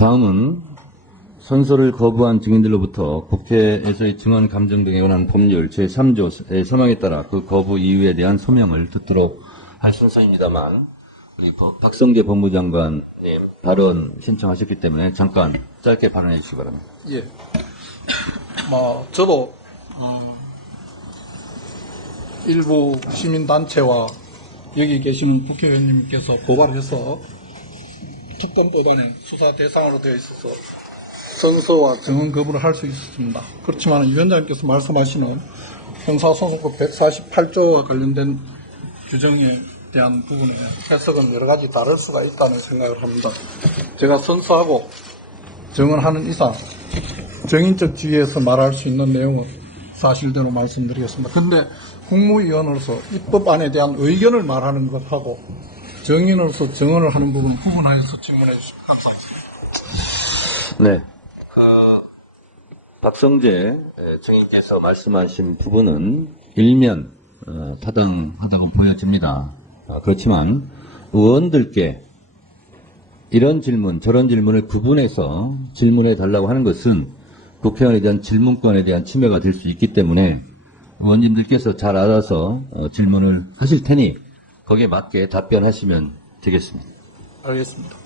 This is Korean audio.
다음은 선서를 거부한 증인들로부터 국회에서의 증언 감정 등에 관한 법률 제3조의 서명에 따라 그 거부 이유에 대한 소명을 듣도록 할 순서입니다만 박성재 법무장관님 발언 신청하셨기 때문에 잠깐 짧게 발언해 주시기 바랍니다. 예. 뭐 저도 어, 일부 시민단체와 여기 계시는 국회의원님께서 고발해서 특검법원의 수사 대상으로 되어 있어서 선서와 증언 거부를 할 수 있었습니다. 그렇지만 위원장님께서 말씀하시는 형사소송법 148조와 관련된 규정에 대한 부분에 해석은 여러 가지 다를 수가 있다는 생각을 합니다. 제가 선서하고 증언하는 이상 정인적 지위에서 말할 수 있는 내용은 사실대로 말씀드리겠습니다. 근데 국무위원으로서 입법안에 대한 의견을 말하는 것하고 정인으로서 증언을 하는 부분 구분하여서 질문해 주시면 감사하겠습니다. 네. 그 박성재 증인께서 말씀하신 부분은 일면 어, 타당하다고 보여집니다. 아, 그렇지만 의원들께 이런 질문, 저런 질문을 구분해서 질문해 달라고 하는 것은 국회의원에 대한 질문권에 대한 침해가 될 수 있기 때문에 의원님들께서 잘 알아서 어, 질문을 하실 테니 거기에 맞게 답변하시면 되겠습니다. 알겠습니다.